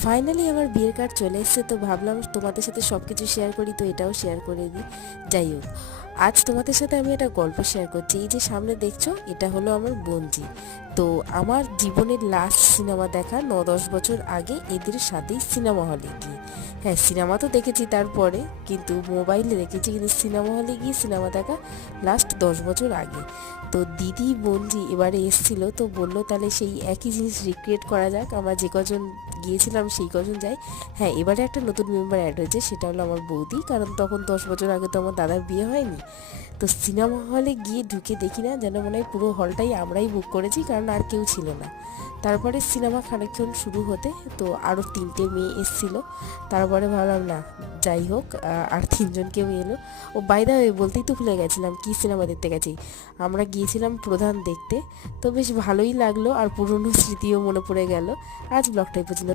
Finally আমার বিয়ের card চলে এসেছে, তো ভাবলাম তোমাদের সাথে সব কিছু শেয়ার করি, তো এটাও শেয়ার করে দিই। যাই হোক, আজ তোমাদের সাথে আমি একটা গল্প শেয়ার করছি। এই যে সামনে দেখছো, এটা হলো আমার বোনজি। তো আমার জীবনের লাস্ট সিনেমা দেখা 9-10 বছর আগে এদের সাথেই সিনেমা হলে গিয়ে। হ্যাঁ, সিনেমা তো দেখেছি তারপরে, কিন্তু মোবাইলে দেখেছি, কিন্তু সিনেমা হলে গিয়ে সিনেমা দেখা লাস্ট 10 বছর আগে। তো দিদি বোনজি এবারে এসেছিলো, তো বললো তাহলে সেই একই জিনিস রিক্রিয়েট করা যাক, আমরা যে কজন গিয়েছিলাম সেই কজন যাই। হ্যাঁ, এবারে একটা নতুন মেম্বার অ্যাড হয়েছে, সেটা হলো আমার বৌদি, কারণ তখন 10 বছর আগে তো আমার দাদার বিয়ে হয়নি। তো সিনেমা হলে গিয়ে ঢুকে দেখি না, যেন মনে হয় পুরো হলটাই আমরাই বুক করেছি, কারণ আর কেউ ছিল না। তারপরে সিনেমা খানিকক্ষণ শুরু হতে তো আরও 3টে মেয়ে এসেছিলো। তারপরে ভাবলাম না, যাই হোক, আর 3জন কেউ এলো। ও বাই দা ওয়ে, বলতেই তো ভুলে গেছিলাম কি সিনেমা দেখতে গেছি। আমরা গিয়েছিলাম প্রধান দেখতে। তো বেশ ভালোই লাগলো, আর পুরনো স্মৃতিও মনে পড়ে গেল। আজ ব্লগটা এই পর্যন্ত।